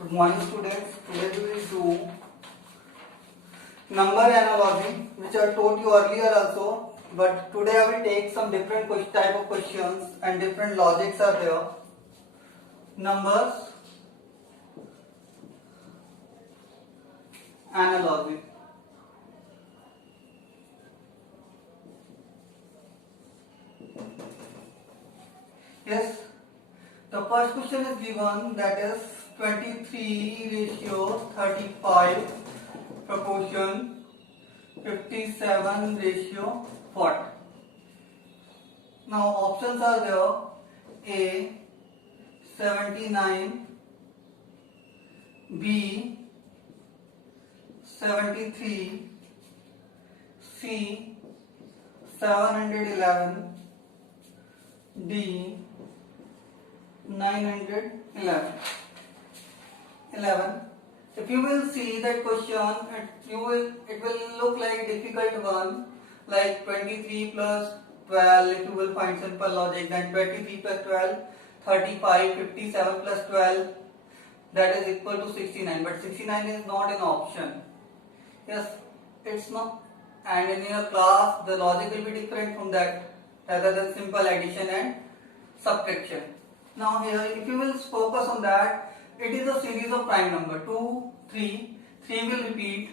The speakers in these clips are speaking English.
Good morning students. Today we will do number analogy which I told you earlier also, but today I will take some different type of questions and different logics are there. Numbers analogy. Yes, the first question is given, that is 23:35 proportion 57:40. Now options are there: A 79, B 73, C 711, D 911. If you will see that question, it will look like a difficult one, like 23 plus 12. If you will find simple logic, then 23 plus 12, 35, 57 plus 12, that is equal to 69. But 69 is not an option. Yes, it's not. And in your class, the logic will be different from that, rather than simple addition and subtraction. Now here, if you will focus on that, it is a series of prime number 2, 3, 3 will repeat,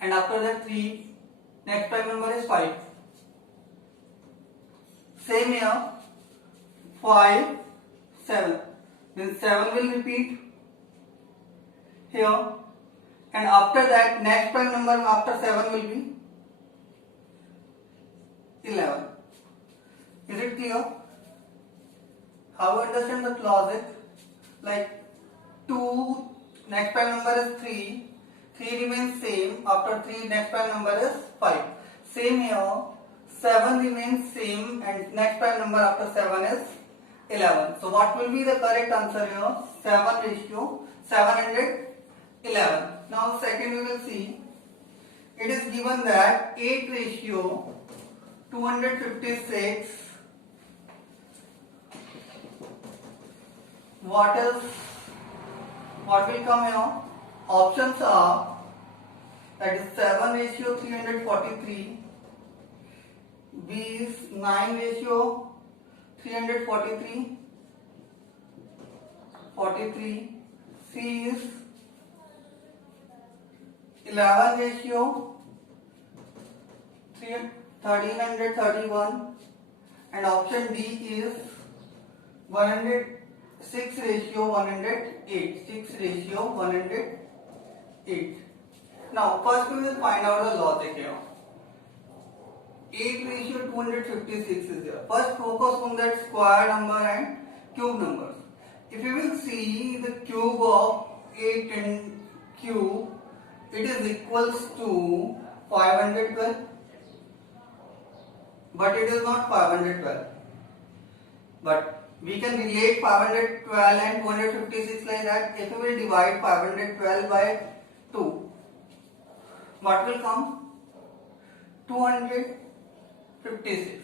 and after that 3, next prime number is 5. Same here, 5, 7, then 7 will repeat here, and after that next prime number after 7 will be 11. Is it clear? How you understand the logic? Like 2, next prime number is 3, 3 remains same, after 3 next prime number is 5. Same here, 7 remains same and next prime number after 7 is 11. So what will be the correct answer here? 7:711. Now second we will see, it is given that 8:256. What will come here? Options are, that is 7:343, B is 9:343, 43, C is 11:1331, and option D is 6:108. 6:108. Now first we will find out the logic here. 8:256 is there. First focus on that square number and cube numbers. If you will see the cube of 8 and cube, it is equals to 512, but it is not 512. But we can relate 512 and 256 like that. If we will divide 512 by 2, what will come? 256.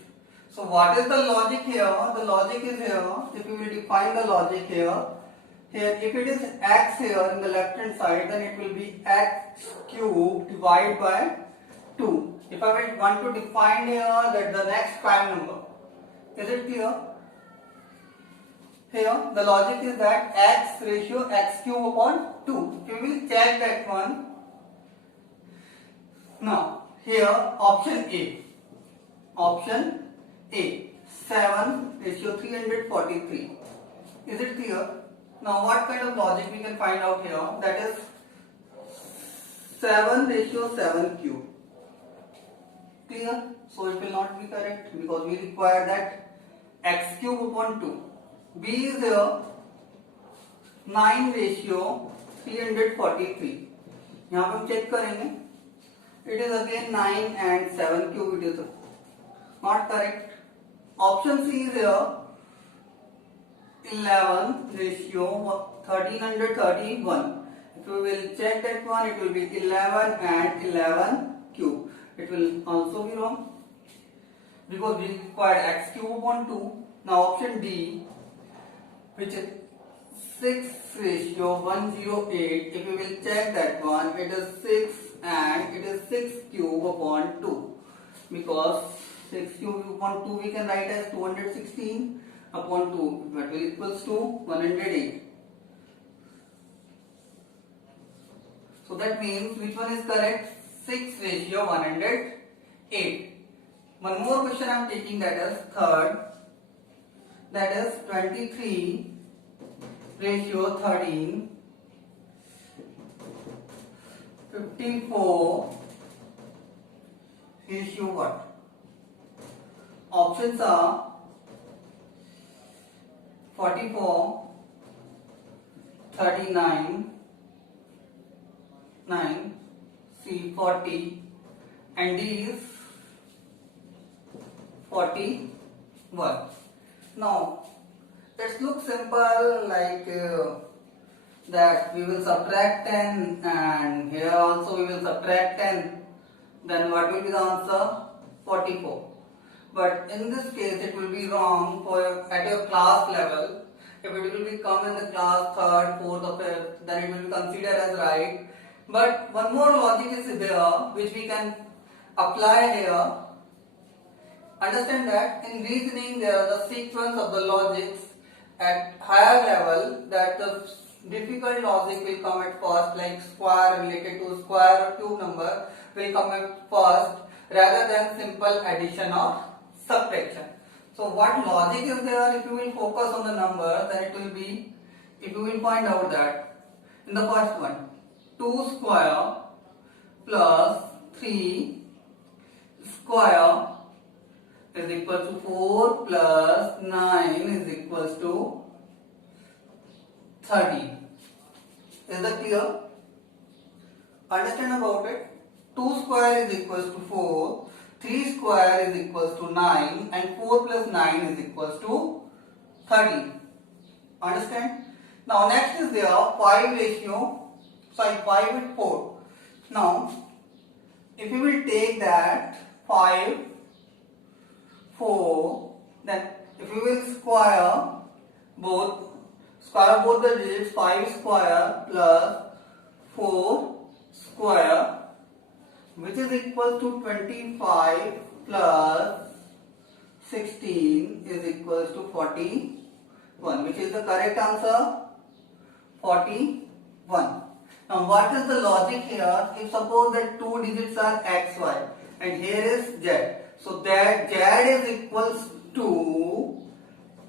So what is the logic here? The logic is here. If we will define the logic here, if it is x here in the left hand side, then it will be x cube divided by 2. If I will want to define here that the next prime number, is it clear? Here the logic is that x ratio x cube upon 2. We will check that one. Now here option A. Option A, 7:343. Is it clear? Now what kind of logic we can find out here? That is 7:7 cube. Clear? So it will not be correct because we require that x cube upon 2. B is here 9:343. यहाँ पे हम check करेंगे, it is again 9 and 7 cube. It is not correct. Option C is here 11:1331. If we will check that one, it will be 11 and 11 cube. It will also be wrong because we require x cube upon 2. Now option D, which is 6:108. If we will check that one, it is 6 and it is 6 cube upon 2, because 6 cube upon 2 we can write as 216 upon 2, that will equals to 108. So that means which one is correct? 6:108. One more question I am taking, that is third, that is 23:13, 54 what? Options are 44, 39, 9, C 40, and D is 41. Now let's look simple, like that we will subtract 10 and here also we will subtract 10, then what will be the answer? 44. But in this case it will be wrong for at your class level. If it will be come in the class 3rd, 4th or 5th, then it will be considered as right. But one more logic is there which we can apply here. Understand that in reasoning there are the sequence of the logics at higher level, that the difficult logic will come at first, like square related to square or cube number will come at first rather than simple addition or subtraction. So what logic is there? If you will focus on the number, then it will be, if you will find out that in the first one 2 square plus 3 square is equal to 4 plus 9 is equals to 13. Is that clear? Understand about it? 2 square is equals to 4, 3 square is equals to 9, and 4 plus 9 is equals to 13. Understand? Now next is there 5 with 4. Now if you will take that 5, 4, then if you will square both the digits, 5 square plus 4 square, which is equal to 25 plus 16 is equals to 41. Which is the correct answer? 41. Now what is the logic here? If suppose that two digits are xy and here is z, so that z is equals to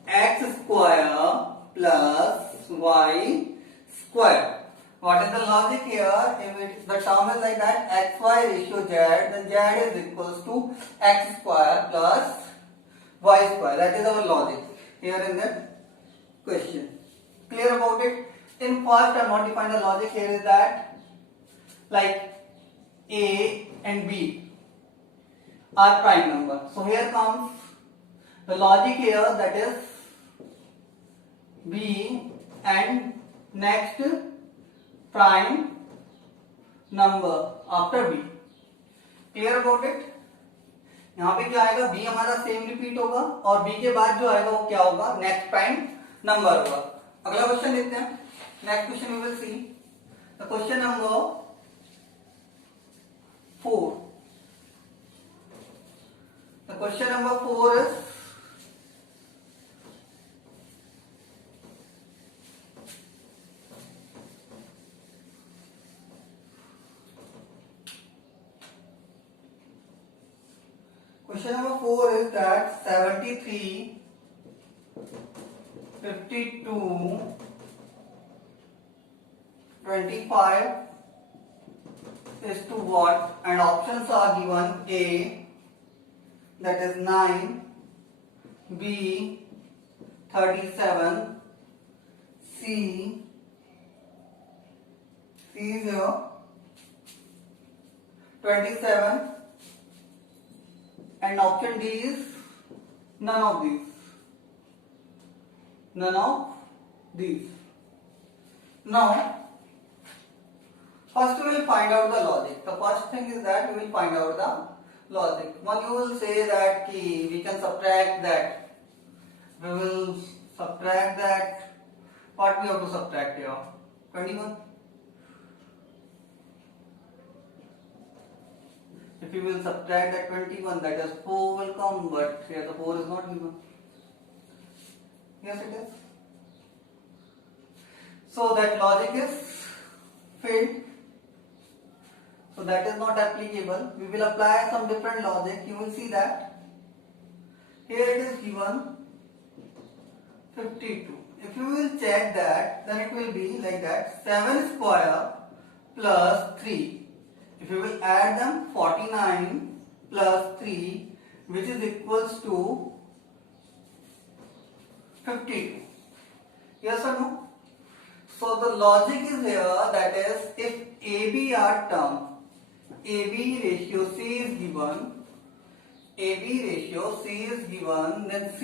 x square plus y square. What is the logic here? If the term is like that, xy ratio z, then z is equals to x square plus y square. That is our logic here in the question. Clear about it? In first I want to find the logic here is that, like a and b are prime number. So here comes the logic here, that is b and next prime number after b. Clear about it? यहाँ पे क्या आएगा? b हमारा same repeat होगा और b के बाद जो आएगा वो क्या होगा? नेक्स्ट प्राइम नंबर होगा. अगला क्वेश्चन देखते हैं. Next question we will see the question number 4. The question number 4 is that 73, 52, 25 is to what? And options are given: A, that is 9, B 37, C is here 27, and option D is none of these. Now first we will find out the logic. The first thing is that we will find out the logic. One, you will say that we can subtract that. We will subtract that What we have to subtract here? 21. If you will subtract that 21, that is 4 will come, but here the 4 is not given. Yes, it is. So that logic is failed. So that is not applicable. We will apply some different logic. You will see that here it is given 52. If you will check that, then it will be like that: 7 square plus 3. If you will add them, 49 plus 3, which is equals to 52. Yes or no? So the logic is here, that is, if AB are term, AB ratio C is given, then C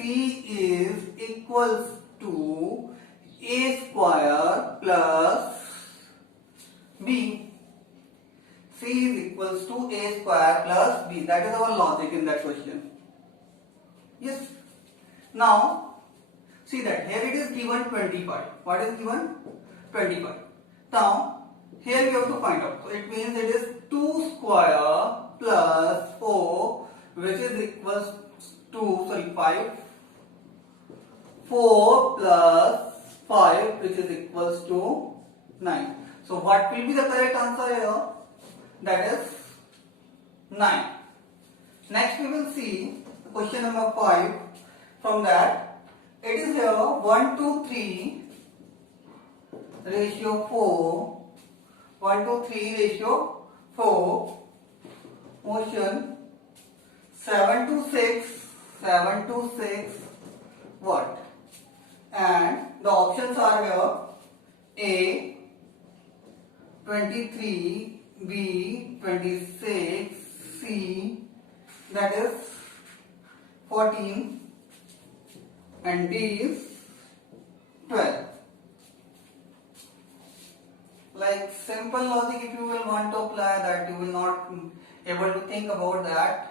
is equals to A square plus B. C is equals to A square plus B. That is our logic in that question. Yes. Now, see that here it is given 25. What is given? 25. Now, here we have to find out. So it means it is 2 square plus 4, which is equals to, 5. 4 plus 5, which is equals to 9. So what will be the correct answer here? That is 9. Next we will see question number 5. From that, it is here 1 to 3 ratio 4. 1 to 3 ratio 4. Motion 7 to 6 what? And the options are here: A 23, B 26, C that is 14, and D is 12. Like simple logic, if you will want to apply that, you will not able to think about that.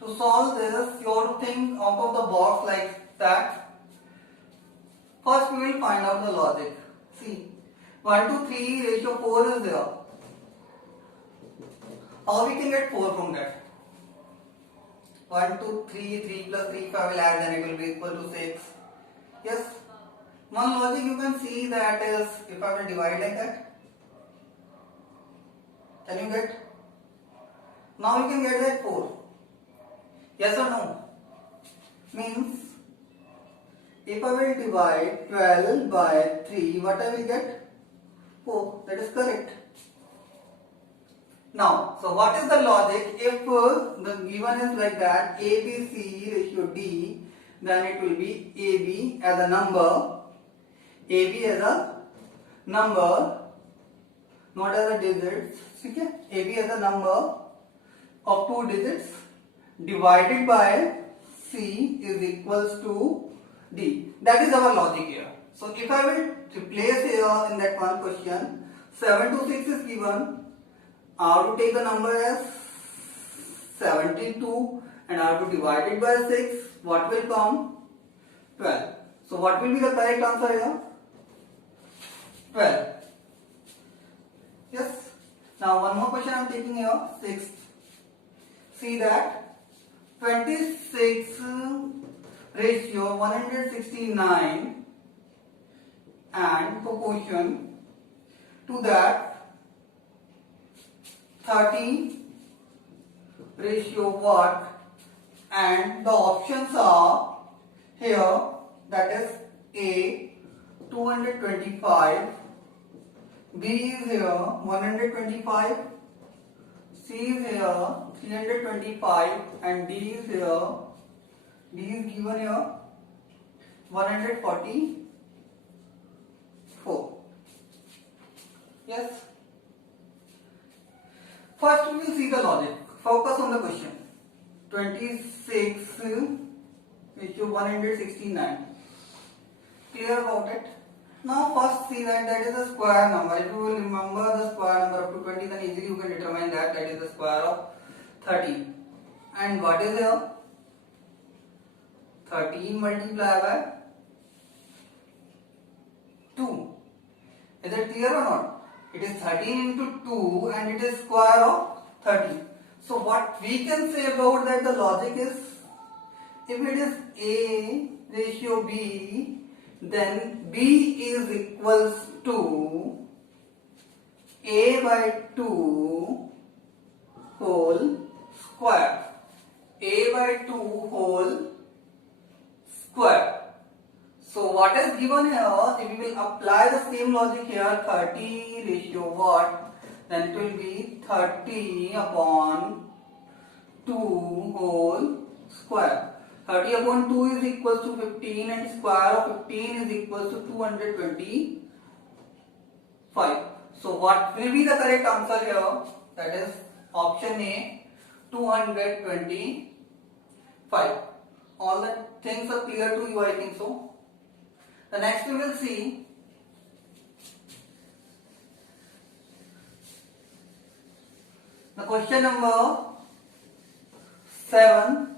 To solve this, you have to think out of the box like that. First we will find out the logic. See, 1 to 3 ratio 4 is there. How we can get 4 from that? 1 to 3, 3 plus 3, if I will add, then it will be equal to 6. Yes. One logic you can see that is, if I will divide like that, can you get? Now you can get that 4. Yes or no? Means, if I will divide 12 by 3, what I will get? 4. That is correct. Now, so what is the logic? If the given is like that, A, B, C ratio D, then it will be AB as a number, AB as a number, not as a digits. Okay? AB as a number of 2 digits divided by C is equals to D. That is our logic here. So if I will replace here in that one question, 7 to 6 is given. I have to take the number as 72 and I have to divide it by 6. What will come? 12. So what will be the correct answer here? 12. Yes. Now one more question I am taking here. 6th. See that 26 ratio 169 and proportion to that 30 ratio what, and the options are here, that is A 225, B is here 125, C is here 325, and D is here, D is given here 144. Yes. First we will see the logic. Focus on the question. 26 ratio 169. Clear about it? Now first see that is a square number. If you will remember the square number up to 20, then easily you can determine that is the square of 13. And what is here? 13 multiplied by 2. Is it clear or not? It is 13 into 2 and it is square of 30. So what we can say about that, the logic is, if it is A ratio B, then B is equals to A by 2 whole square. A by 2 whole square. So what is given here, if we will apply the same logic here, 30 ratio what, then it will be 30 upon 2 whole square. 30 upon 2 is equal to 15 and square of 15 is equal to 225. So what will be the correct answer here? That is option A, 225. All the things are clear to you, I think so. The next we will see the question number 7.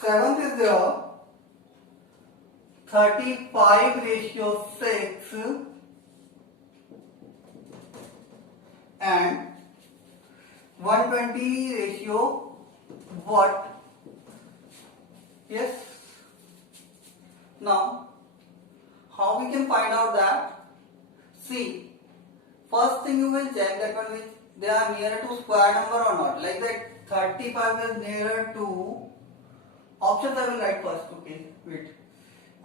7th is there 35 ratio 6 and 120 ratio what? Yes. Now, how we can find out that? See, first thing you will check that one which they are nearer to square number or not. Like that 35 is nearer to, options I will write first, okay, wait.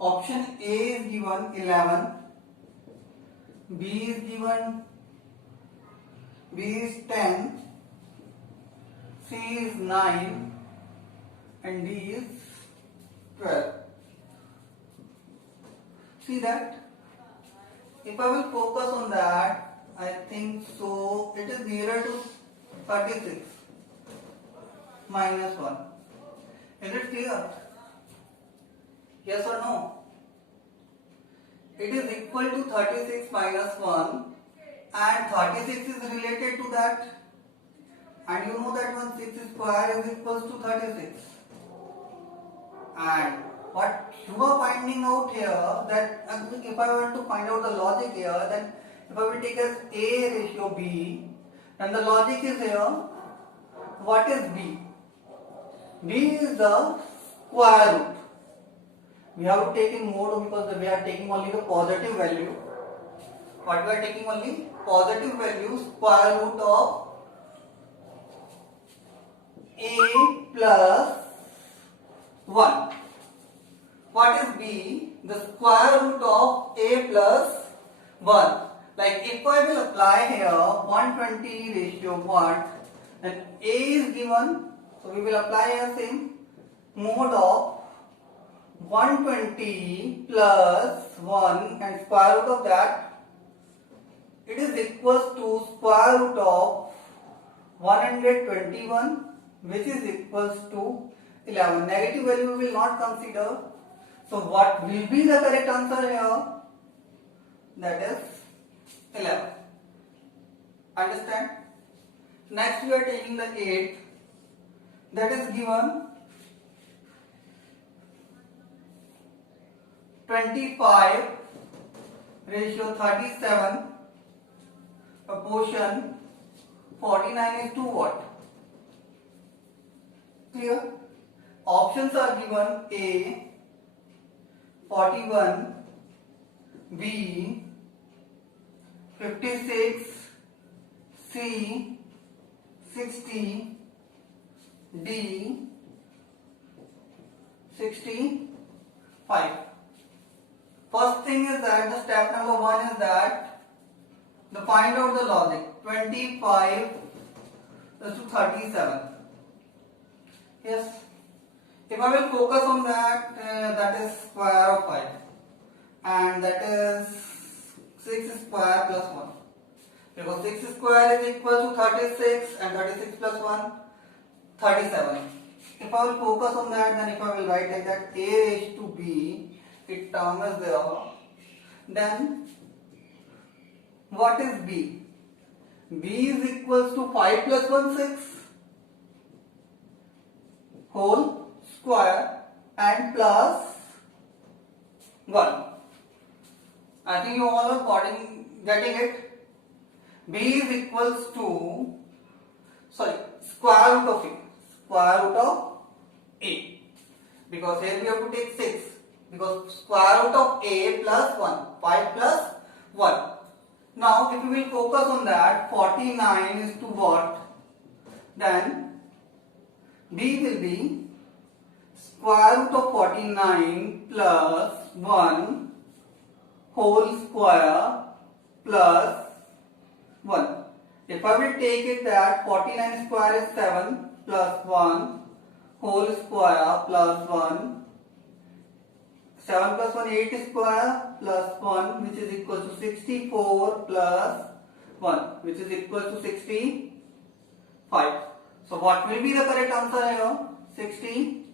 Option A is given 11, B is given, B is 10, C is 9 and D is 12. See that? If I will focus on that, I think so it is nearer to 36 minus 1. Is it clear? Yes or no? It is equal to 36 minus 1 and 36 is related to that, and you know that 1 6 square is equals to 36. And what you are finding out here, that if I want to find out the logic here, then if I will take as A ratio B, then the logic is here, what is B? B is the square root. We have to take in mode because we are taking only the positive value. What we are taking only? Positive value, square root of A plus 1. What is B? The square root of A plus 1. Like if I will apply here 120 ratio what, then A is given, so we will apply a same mode of 120 plus 1 and square root of that, it is equals to square root of 121, which is equals to 11. Negative value we will not consider. So what will be the correct answer here? That is 11. Understand? Next we are taking the 8. That is given 25 ratio 37 proportion 49 is to what? Clear? Options are given A 41, B 56, C 60, D 65. First thing is that the step number 1 is that the find out the logic. 25 is to 37. Yes. If I will focus on that, that is square of 5 and that is 6 square plus 1. Because 6 square is equal to 36 and 36 plus 1, 37. If I will focus on that, then if I will write like that, A raised to B, it term is there. Then what is B? B is equals to 5 plus 1 6 whole square and plus 1. I think you all are getting it. B is equals to, square root of A. Square root of A. Because here we have to take 6. Because square root of A plus 1. 5 plus 1. Now if we will focus on that, 49 is to what? Then B will be square root of 49 plus 1 whole square plus 1. If I will take it that 49 square is 7 plus 1 whole square plus 1. 7 plus 1 8 square plus 1 which is equal to 64 plus 1 which is equal to 65. So what will be the correct answer here? 65.